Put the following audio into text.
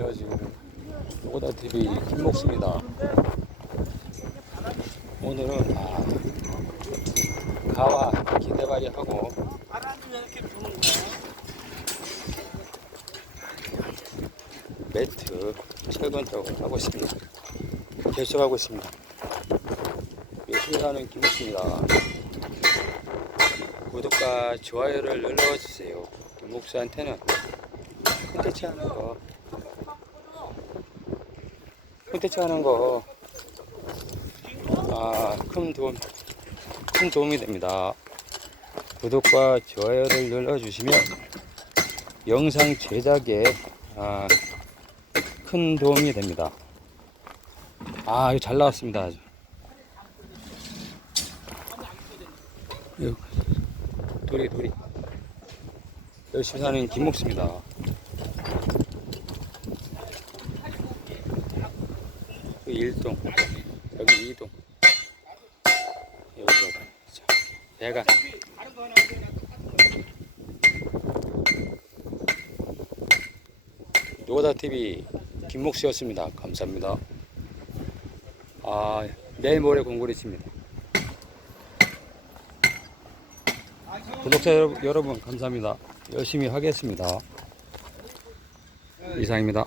안녕하세요. 오다TV 김목수입니다. 오늘은 아, 가와 기대발이 하고? 매트 철근 작업을 하고 있습니다. 결석하고 있습니다. 열심히 하는 김목수입니다. 구독과 좋아요를 눌러주세요. 김목수한테는 콘텐츠 하는 거 콘텐츠 하는 거 아, 큰 도움, 큰 도움이 됩니다. 구독과 좋아요를 눌러주시면 영상 제작에 아, 큰 도움이 됩니다. 아, 이거 잘 나왔습니다. 아주. 돌이, 돌이. 열심히 사는 김목수입니다. 여기 1동, 여기 2동, 여기, 여기. 자, 배가. 요거다 TV 김목수였습니다. 감사합니다. 아, 내일 모레 공부를 있습니다. 구독자 여러분 감사합니다. 열심히 하겠습니다. 이상입니다.